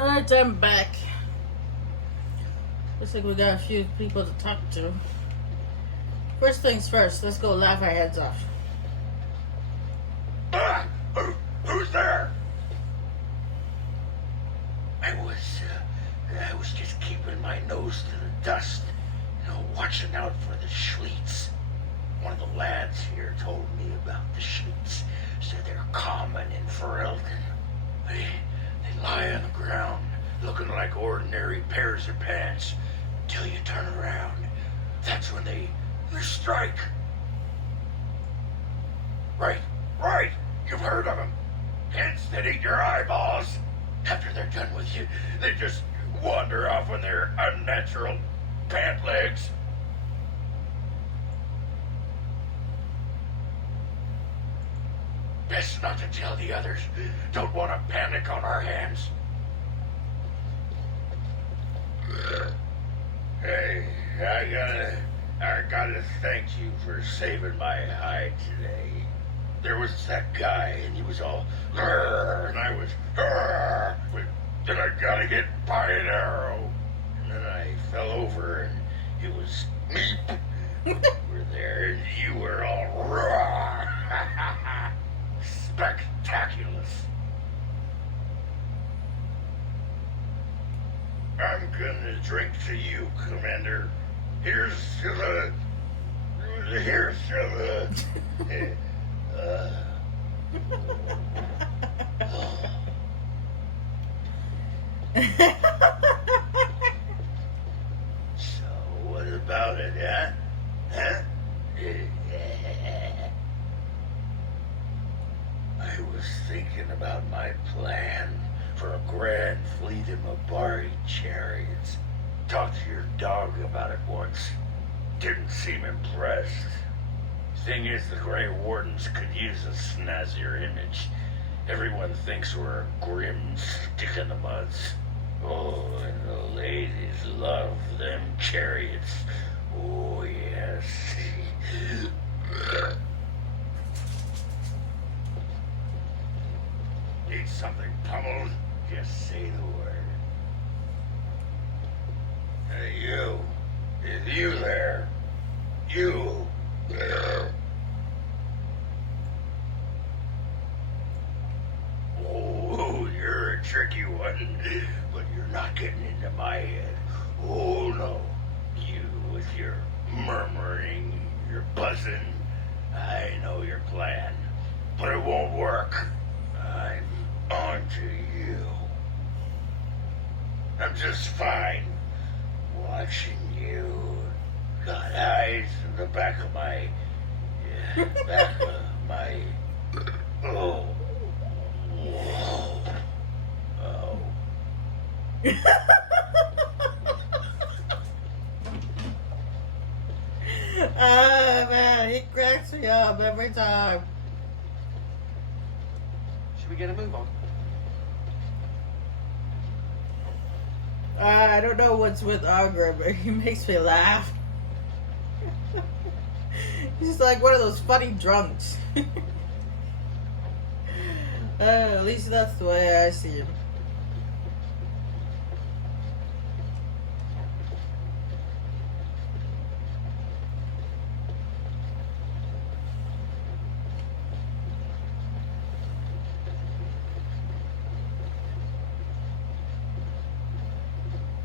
Alright, I'm back. Looks like we got a few people to talk to. First things first, let's go laugh our heads off. Who's there? I was just keeping my nose to the dust, watching out for the Schleets. One of the lads here told me about the Schleets. Said they're common in Ferelden. They lie on the ground, looking like ordinary pairs of pants, till you turn around. That's when they strike. Right. You've heard of them. Hence that eat your eyeballs. After they're done with you, they just wander off on their unnatural pant legs. Best not to tell the others. Don't want to panic on our hands. Hey, I gotta thank you for saving my hide today. There was that guy, and he was all, and I was, but then I got hit by an arrow, and then I fell over, and it was me. You were there, and you were all raw. Spectaculous. I'm gonna drink to you, Commander. Here's to the... So, what about it, huh? I was thinking about my plan for a grand fleet of Mabari chariots. Talked to your dog about it once. Didn't seem impressed. Thing is, the Grey Wardens could use a snazzier image. Everyone thinks we're a grim stick in the muds. Oh, and the ladies love them chariots. Oh, yes. Need something pummeled? Just say the word. Hey, you. Is you there? You. Oh, you're a tricky one, but you're not getting into my head. Oh, no. You with your murmuring, your buzzing. I know your plan, but it won't work. I'm on to you. I'm just fine watching you. Got eyes in the back of my... Oh. Whoa. Oh. Ah, man, he cracks me up every time. Should we get a move on? I don't know what's with Augur, but he makes me laugh. He's like one of those funny drunks. At least that's the way I see him.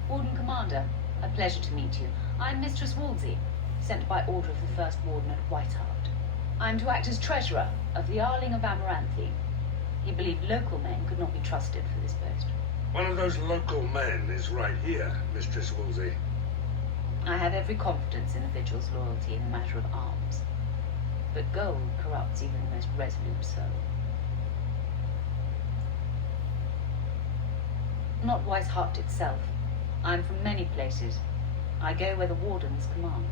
Warden Commander, a pleasure to meet you. I'm Mistress Wolsey, sent by order of the First Warden at Whiteheart. I'm to act as treasurer of the Arling of Amaranthi. He believed local men could not be trusted for this post. One of those local men is right here, Mistress Woolsey. I have every confidence in the Vigil's loyalty in the matter of arms. But gold corrupts even the most resolute soul. Not Whiteheart itself. I'm from many places. I go where the wardens command.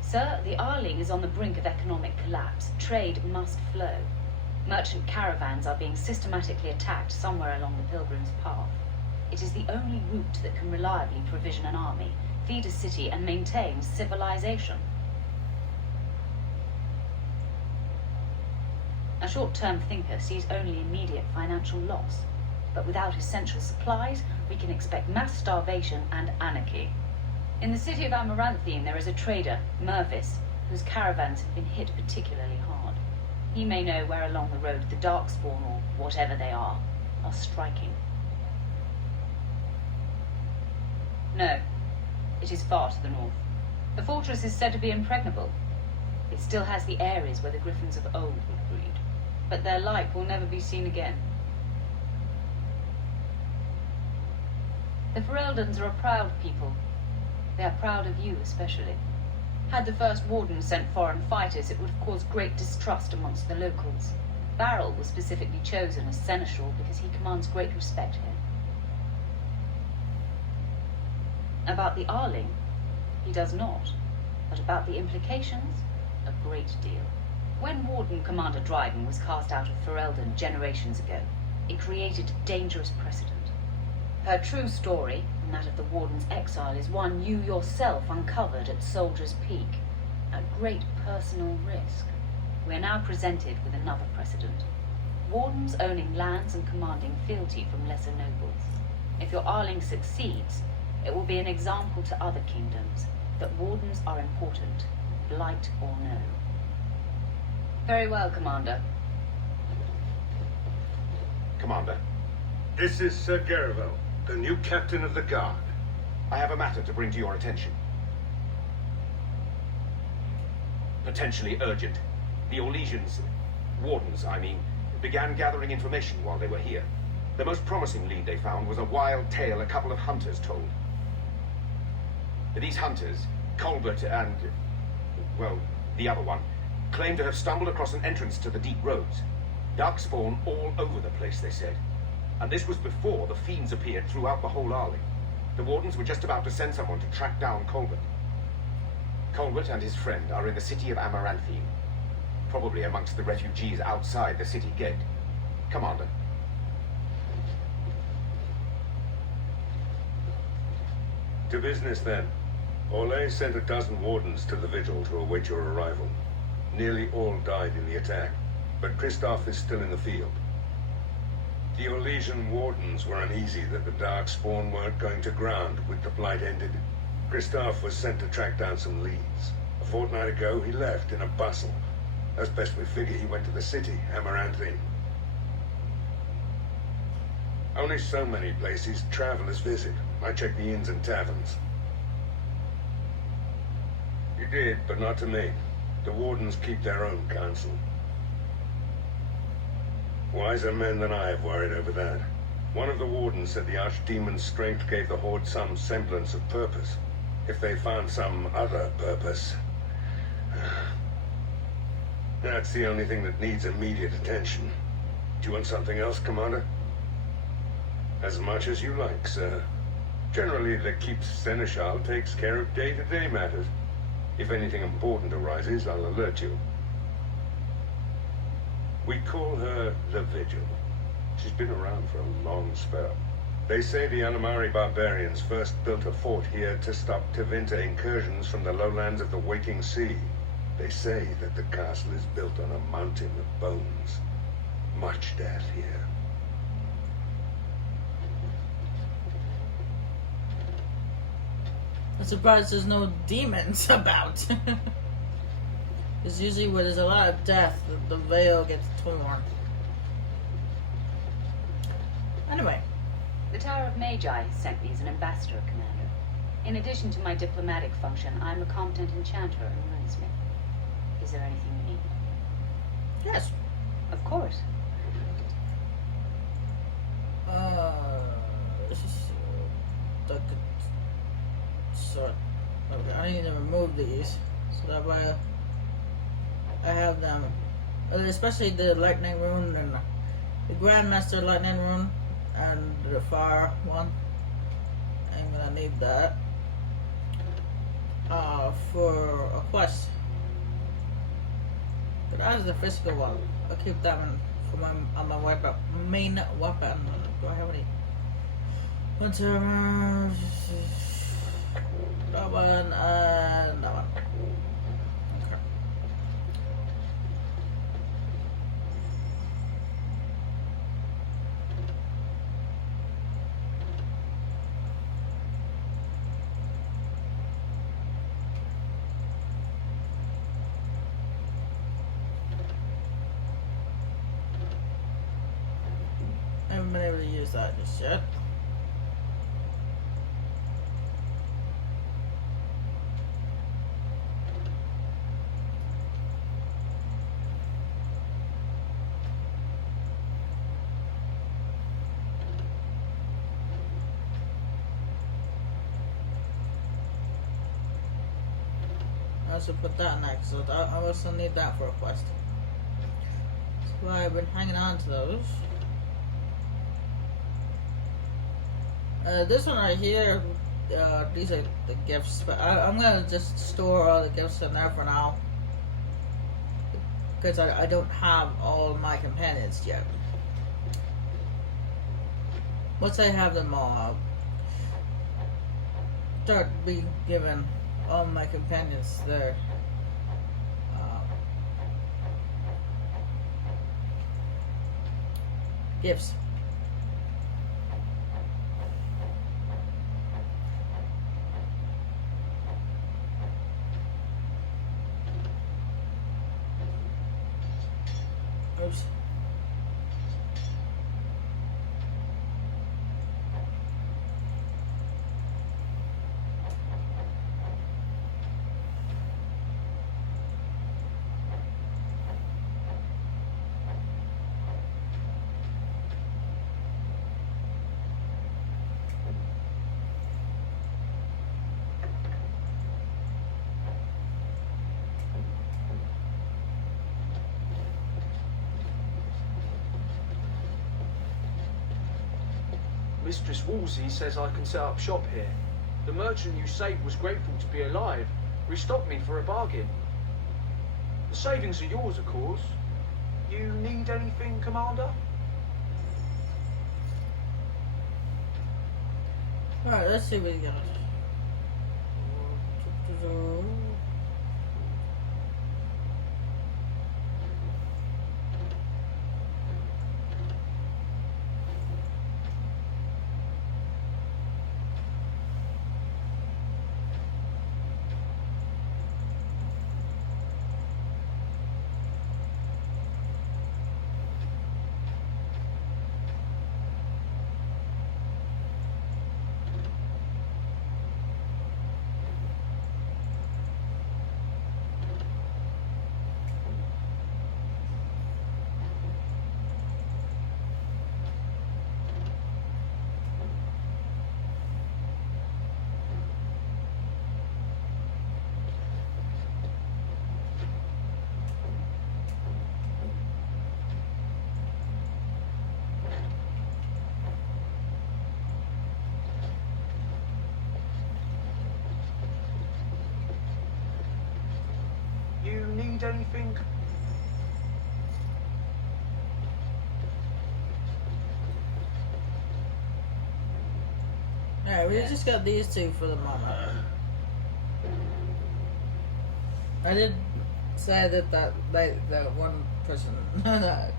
Sir, the Arling is on the brink of economic collapse. Trade must flow. Merchant caravans are being systematically attacked somewhere along the Pilgrim's Path. It is the only route that can reliably provision an army, feed a city, and maintain civilization. A short-term thinker sees only immediate financial loss. but without essential supplies, we can expect mass starvation and anarchy. In the city of Amaranthine, there is a trader, Mervis, whose caravans have been hit particularly hard. He may know where along the road the Darkspawn, or whatever they are striking. No, it is far to the north. The fortress is said to be impregnable. It still has the areas where the griffins of old would breed, but their like will never be seen again. The Fereldans are a proud people. They are proud of you especially. Had the First Warden sent foreign fighters, it would have caused great distrust amongst the locals. Barrel was specifically chosen as seneschal because he commands great respect here. About the Arling, he does not. But about the implications, a great deal. When Warden Commander Dryden was cast out of Ferelden generations ago, it created a dangerous precedent. Her true story, and that of the Warden's exile, is one you yourself uncovered at Soldier's Peak, at great personal risk. We are now presented with another precedent. Wardens owning lands and commanding fealty from lesser nobles. If your Arling succeeds, it will be an example to other kingdoms that wardens are important, blight or no. Very well, Commander. Commander, This is Sir Garivel, the new captain of the guard. I have a matter to bring to your attention. Potentially urgent. The Orlesians, wardens, I mean, began gathering information while they were here. The most promising lead they found was a wild tale a couple of hunters told. These hunters, Colbert and, well, the other one, claimed to have stumbled across an entrance to the deep roads. Darkspawn all over the place, they said. And this was before the fiends appeared throughout the whole Arling. The wardens were just about to send someone to track down Colbert. Colbert and his friend are in the city of Amaranthine, probably amongst the refugees outside the city gate. Commander. To business, then. Orlais sent a dozen wardens to the vigil to await your arrival. Nearly all died in the attack, but Kristoff is still in the field. The Orlesian wardens were uneasy that the Darkspawn weren't going to ground with the Blight ended. Kristoff was sent to track down some leads. A fortnight ago, he left in a bustle. As best we figure, he went to the city, Amaranthine. Only so many places travelers visit. I checked the inns and taverns. You did, but not to me. The wardens keep their own counsel. Wiser men than I have worried over that. One of the wardens said the Archdemon's strength gave the Horde some semblance of purpose. If they found some other purpose... That's the only thing that needs immediate attention. Do you want something else, Commander? As much as you like, sir. Generally, the Keep's Seneschal takes care of day-to-day matters. If anything important arises, I'll alert you. We call her the Vigil. She's been around for a long spell. They say the Animari barbarians first built a fort here to stop Tevinter incursions from the lowlands of the Waiting Sea. They say that the castle is built on a mountain of bones. Much death here. I'm surprised there's no demons about. Because usually where there's a lot of death, the veil gets torn. Anyway. The Tower of Magi sent me as an ambassador, Commander. In addition to my diplomatic function, I'm a competent enchanter and runesmith. Is there anything you need? Yes. Of course. This is sort. Okay, I need to remove these so that way I have them, especially the lightning rune and the Grandmaster lightning rune and the fire one. I'm gonna need that for a quest. But as the physical one, I'll keep that one for my on my weapon, main weapon. Do I have any? That one and that one. Okay. been able to use that just yet. I should put that next, so I also need that for a quest. That's why I've been hanging on to those. This one right here, these are the gifts, but I'm gonna just store all the gifts in there for now. Because I don't have all my companions yet. Once I have them all, I'll start being given all my companions their gifts. Oops. Mistress Wolsey says I can set up shop here. The merchant you saved was grateful to be alive. Restocked me for a bargain. The savings are yours, of course. You need anything, Commander? Alright, let's see what we got. You need anything? Alright, we just got these two for the moment. I did say that one person, that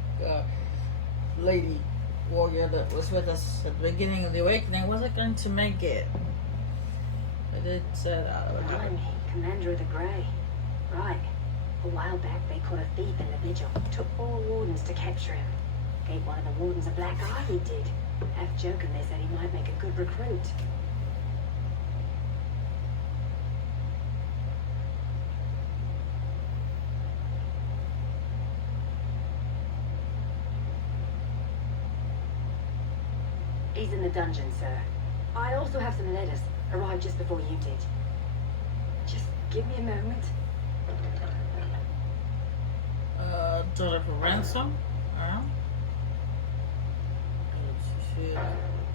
lady warrior that was with us at the beginning of the awakening wasn't going to make it. I did say that. Blimey, Commander of the Grey. Right. A while back they caught a thief in the vigil. Took 4 wardens to capture him. Gave one of the wardens a black eye, he did. Half joking, they said he might make a good recruit. He's in the dungeon, sir. I also have some letters. Arrived just before you did. Just give me a moment. Daughter for ransom.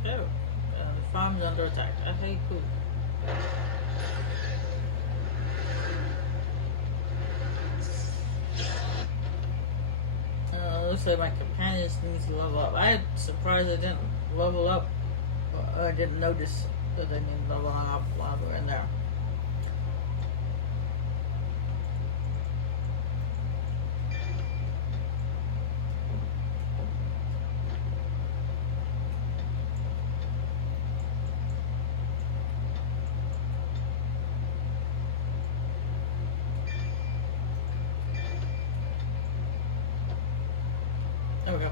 The farm's under attack. Okay, cool. Looks like my companions needs to level up. I'm surprised I didn't level up. I didn't notice that they needed leveling up while we were in there. There we go.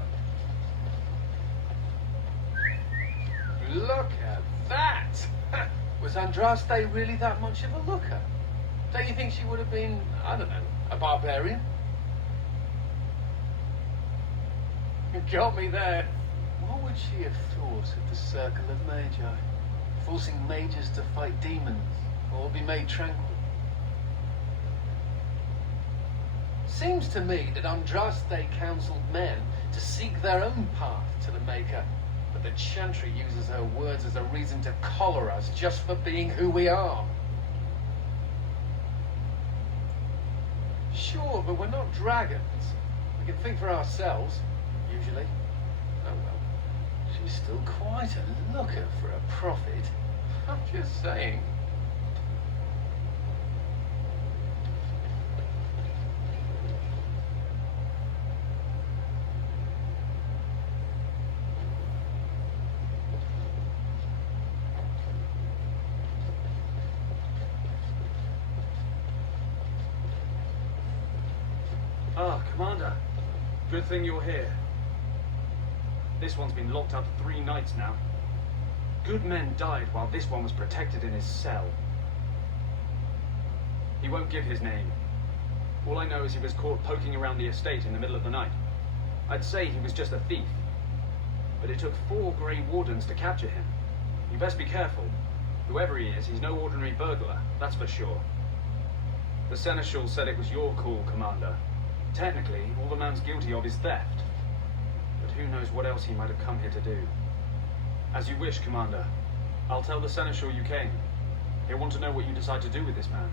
look at that! Was Andraste really that much of a looker? Don't you think she would have been, I don't know, a barbarian? You got me there. What would she have thought of the Circle of Magi? Forcing mages to fight demons, or be made tranquil? Seems to me that Andraste counseled men to seek their own path to the Maker, but the Chantry uses her words as a reason to collar us just for being who we are. Sure, but we're not dragons. We can think for ourselves, usually. Oh well, she's still quite a looker for a prophet. I'm just saying. Ah, Commander. Good thing you're here. This one's been locked up 3 nights now. Good men died while this one was protected in his cell. He won't give his name. All I know is he was caught poking around the estate in the middle of the night. I'd say he was just a thief. But it took 4 Grey Wardens to capture him. You best be careful. Whoever he is, he's no ordinary burglar, that's for sure. The Seneschal said it was your call, Commander. Technically, all the man's guilty of is theft. But who knows what else he might have come here to do. As you wish, Commander. I'll tell the Seneschal you came. He'll want to know what you decide to do with this man.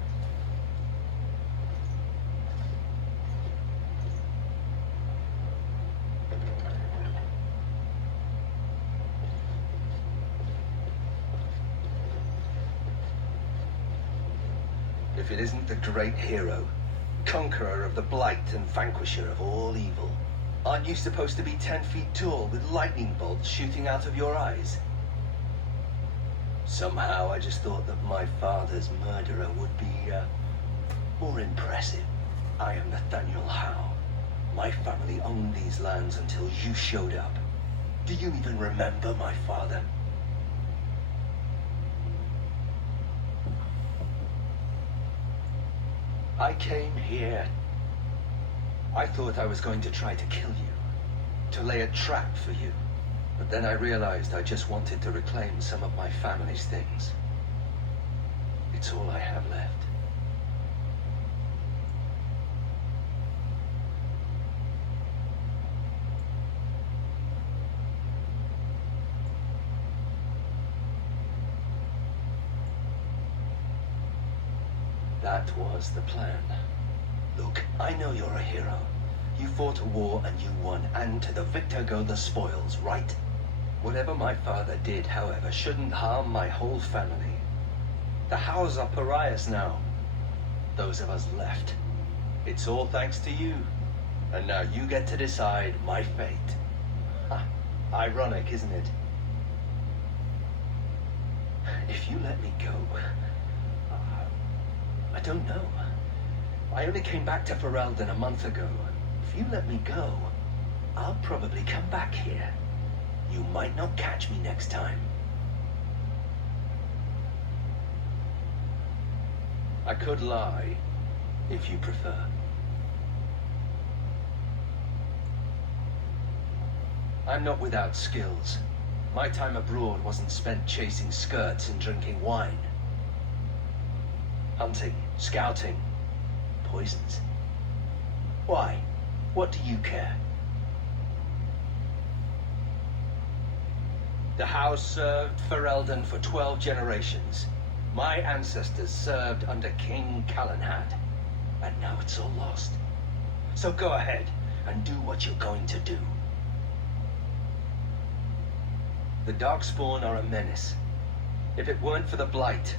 If it isn't the great hero, conqueror of the Blight and vanquisher of all evil. Aren't you supposed to be 10 feet tall with lightning bolts shooting out of your eyes? Somehow I just thought that my father's murderer would be, more impressive. I am Nathaniel Howe. My family owned these lands until you showed up. Do you even remember my father? I came here. I thought I was going to try to kill you, to lay a trap for you. But then I realized I just wanted to reclaim some of my family's things. It's all I have left. That was the plan. Look, I know you're a hero. You fought a war and you won, and to the victor go the spoils, right? Whatever my father did, however, shouldn't harm my whole family. The Howes are pariahs now. Those of us left. It's all thanks to you. And now you get to decide my fate. Ha, ironic, isn't it? If you let me go, I don't know. I only came back to Ferelden a month ago. If you let me go, I'll probably come back here. You might not catch me next time. I could lie, if you prefer. I'm not without skills. My time abroad wasn't spent chasing skirts and drinking wine. Hunting, scouting, poisons. Why? What do you care? The house served Ferelden for 12 generations. My ancestors served under King Calenhad, and now it's all lost. So go ahead and do what you're going to do. The Darkspawn are a menace. If it weren't for the Blight,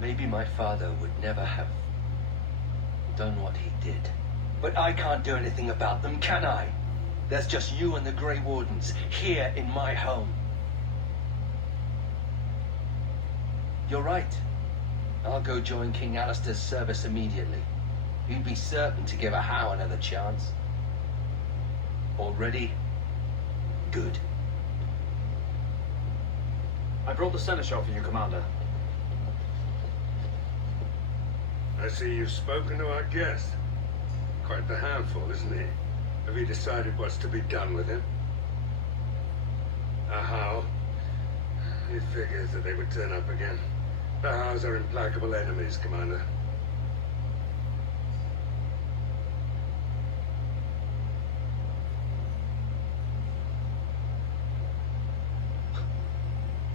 maybe my father would never have done what he did. But I can't do anything about them, can I? There's just you and the Grey Wardens here in my home. You're right. I'll go join King Alistair's service immediately. He'd be certain to give a Howe another chance. All ready? Good. I brought the seneschal for you, Commander. I see you've spoken to our guest. Quite the handful, isn't he? Have you decided what's to be done with him? How? He figures that they would turn up again. The Hows are implacable enemies, Commander.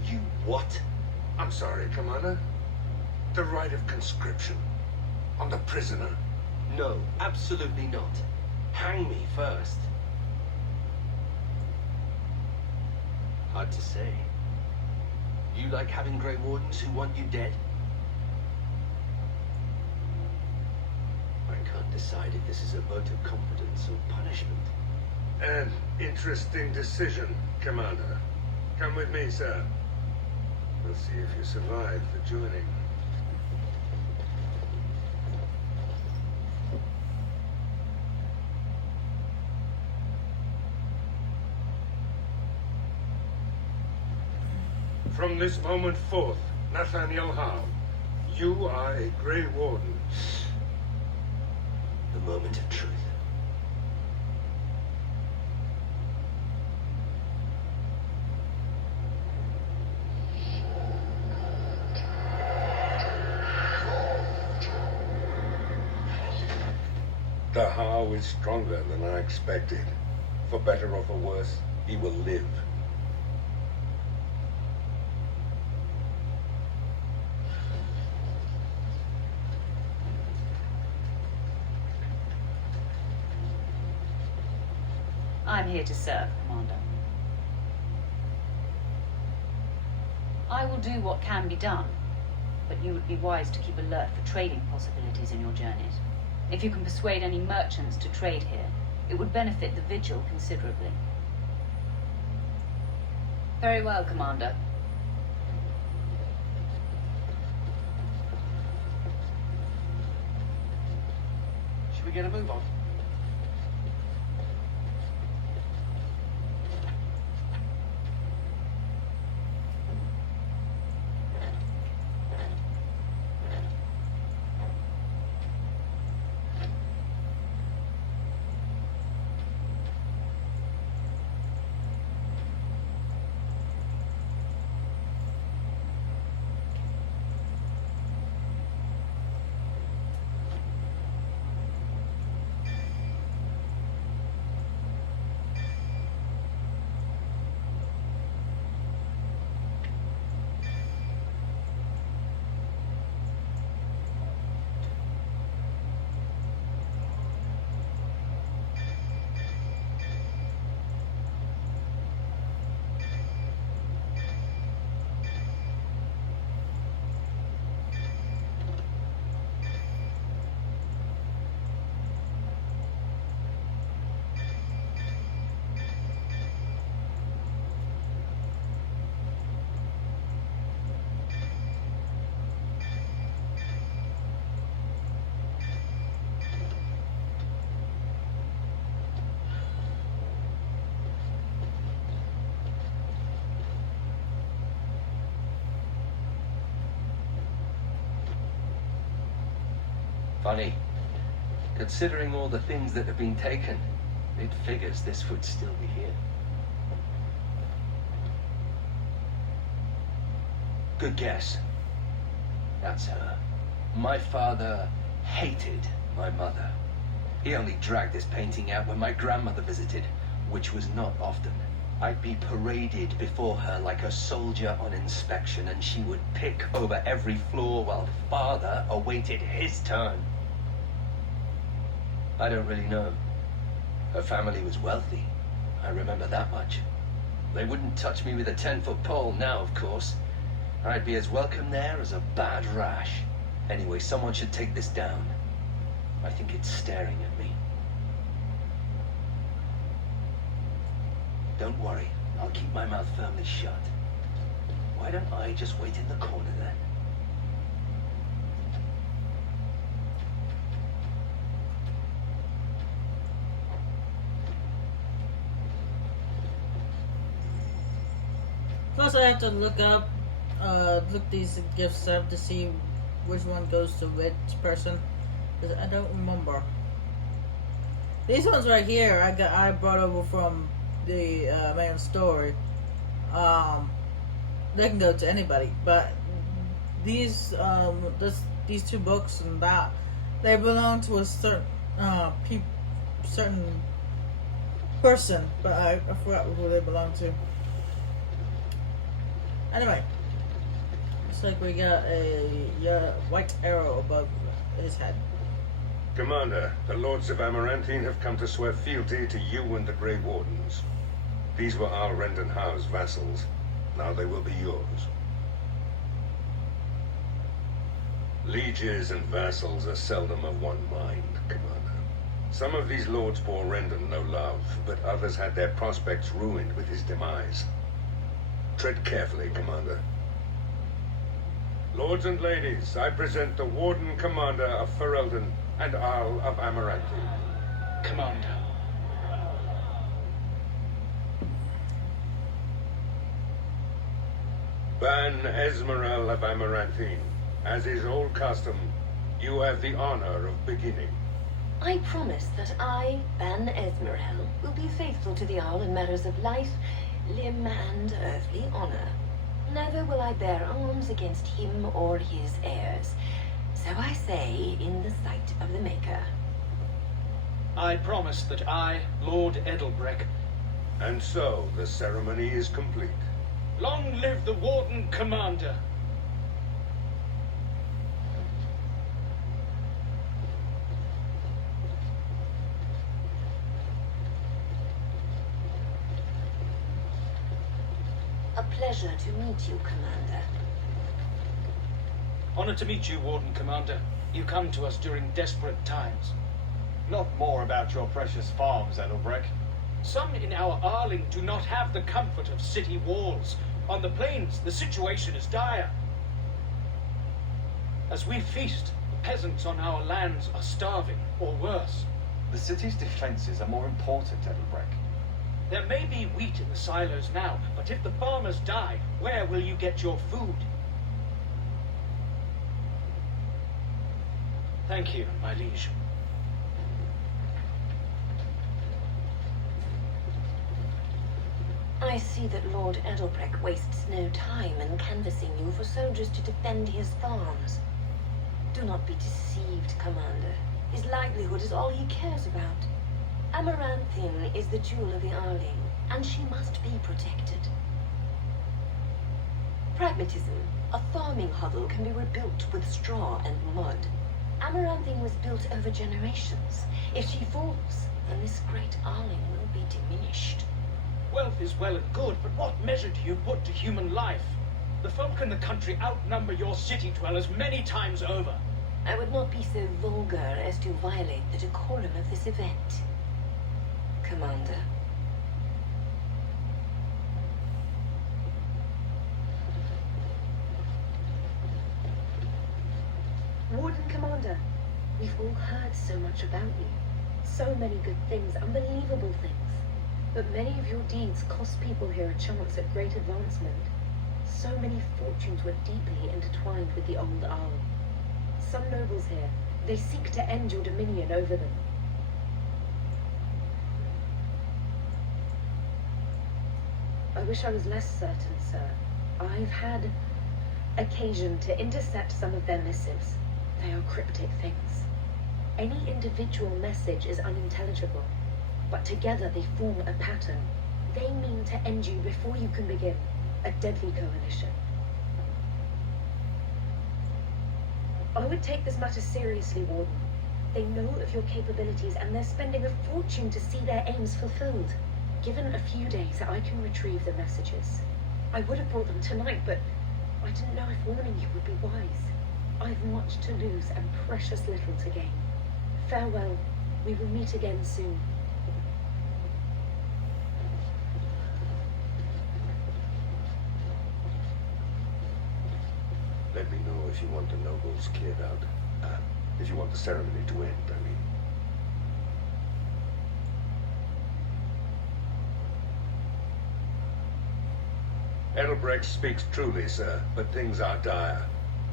You what? I'm sorry, Commander. The right of conscription. On the prisoner. No, absolutely not. Hang me first. Hard to say. You like having Grey Wardens who want you dead? I can't decide if this is a vote of confidence or punishment. An interesting decision, Commander. Come with me, sir. We'll see if you survive the journey. From this moment forth, Nathaniel Howe, you are a Grey Warden. The moment of truth. The Howe is stronger than I expected. For better or for worse, he will live. I'm here to serve, Commander. I will do what can be done, but you would be wise to keep alert for trading possibilities in your journeys. If you can persuade any merchants to trade here, it would benefit the Vigil considerably. Very well, Commander. Should we get a move on? Funny. Considering all the things that have been taken, it figures this would still be here. Good guess. That's her. My father hated my mother. He only dragged this painting out when my grandmother visited, which was not often. I'd be paraded before her like a soldier on inspection, and she would pick over every floor while father awaited his turn. I don't really know. Her family was wealthy. I remember that much. They wouldn't touch me with a 10-foot pole now, of course. I'd be as welcome there as a bad rash. Anyway, someone should take this down. I think it's staring at me. Don't worry, I'll keep my mouth firmly shut. Why don't I just wait in the corner then? Plus, I have to look up look these gifts up to see which one goes to which person. 'Cause I don't remember. These ones right here, I brought over from the main story. They can go to anybody, but these these two books and that, they belong to a certain certain person, but I forgot who they belong to. Anyway, looks like we got a white arrow above his head. Commander, the Lords of Amaranthine have come to swear fealty to you and the Grey Wardens. These were Al Rendenhau's vassals. Now they will be yours. Lieges and vassals are seldom of one mind, Commander. Some of these lords bore Rendon no love, but others had their prospects ruined with his demise. Tread carefully, Commander. Lords and ladies, I present the Warden Commander of Ferelden and Arl of Amaranthine. Commander. Ban Esmeralda of Amaranthine, as is old custom, you have the honor of beginning. I promise that I, Ban Esmerel, will be faithful to the Arl in matters of life, limb, and earthly honor. Never will I bear arms against him or his heirs. So I say, in the sight of the Maker. I promise that I, Lord Edelbreck. And so, the ceremony is complete. Long live the Warden Commander. A pleasure to meet you, Commander. Honored to meet you, Warden Commander. You come to us during desperate times. Not more about your precious farms, Edelbreck. Some in our Arling do not have the comfort of city walls. On the plains, the situation is dire. As we feast, the peasants on our lands are starving, or worse. The city's defenses are more important, Edelbreck. There may be wheat in the silos now, but if the farmers die, where will you get your food? Thank you, my liege. I see that Lord Edelbreck wastes no time in canvassing you for soldiers to defend his farms. Do not be deceived, Commander. His livelihood is all he cares about. Amaranthine is the jewel of the Arling, and she must be protected. Pragmatism. A farming hovel can be rebuilt with straw and mud. Amaranthine was built over generations. If she falls, then this great Arling will be diminished. Wealth is well and good, but what measure do you put to human life? The folk in the country outnumber your city dwellers many times over. I would not be so vulgar as to violate the decorum of this event, Commander. Warden Commander, we've all heard so much about you. So many good things, unbelievable things. But many of your deeds cost people here a chance at great advancement. So many fortunes were deeply intertwined with the old Arl. Some nobles here, they seek to end your dominion over them. I wish I was less certain, sir. I've had occasion to intercept some of their missives. They are cryptic things. Any individual message is unintelligible, but together they form a pattern. They mean to end you before you can begin. A deadly coalition. I would take this matter seriously, Warden. They know of your capabilities and they're spending a fortune to see their aims fulfilled. Given a few days, I can retrieve the messages. I would have brought them tonight, but I didn't know if warning you would be wise. I've much to lose and precious little to gain. Farewell. We will meet again soon. Let me know if you want the nobles cleared out. If you want the ceremony to end, I mean. Edelbrecht speaks truly, sir, but things are dire.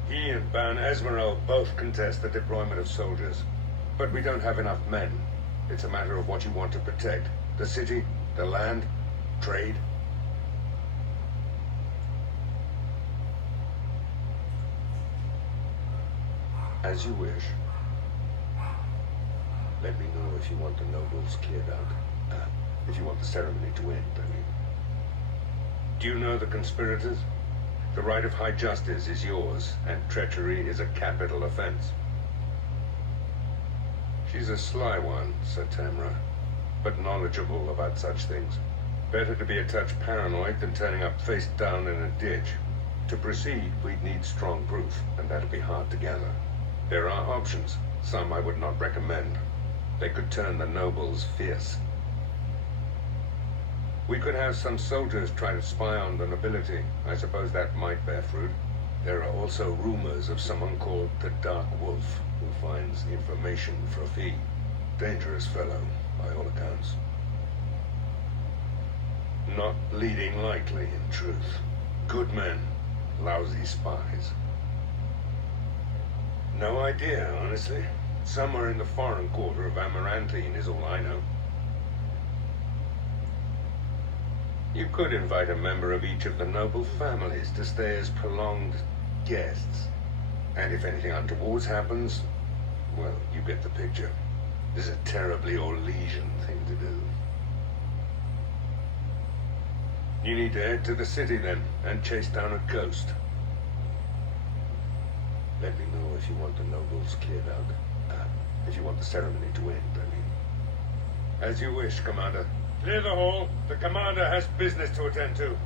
He and Ban Esmeralda both contest the deployment of soldiers. But we don't have enough men. It's a matter of what you want to protect. The city, the land, trade. As you wish. Let me know if you want the nobles cleared out. If you want the ceremony to end, I mean. Do you know the conspirators? The right of high justice is yours, and treachery is a capital offense. She's a sly one, Sir Tamra, but knowledgeable about such things. Better to be a touch paranoid than turning up face down in a ditch. To proceed, we'd need strong proof, and that'll be hard to gather. There are options, some I would not recommend. They could turn the nobles fierce. We could have some soldiers try to spy on the nobility. I suppose that might bear fruit. There are also rumors of someone called the Dark Wolf, who finds information for a fee. Dangerous fellow, by all accounts. Not leading likely, in truth. Good men, lousy spies. No idea, honestly. Somewhere in the foreign quarter of Amarantine is all I know. You could invite a member of each of the noble families to stay as prolonged guests. And if anything untoward happens, well, you get the picture. This is a terribly Orlesian thing to do. You need to head to the city then, and chase down a ghost. Let me know if you want the nobles cleared out. If you want the ceremony to end, I mean. As you wish, Commander. Clear the hall. The commander has business to attend to.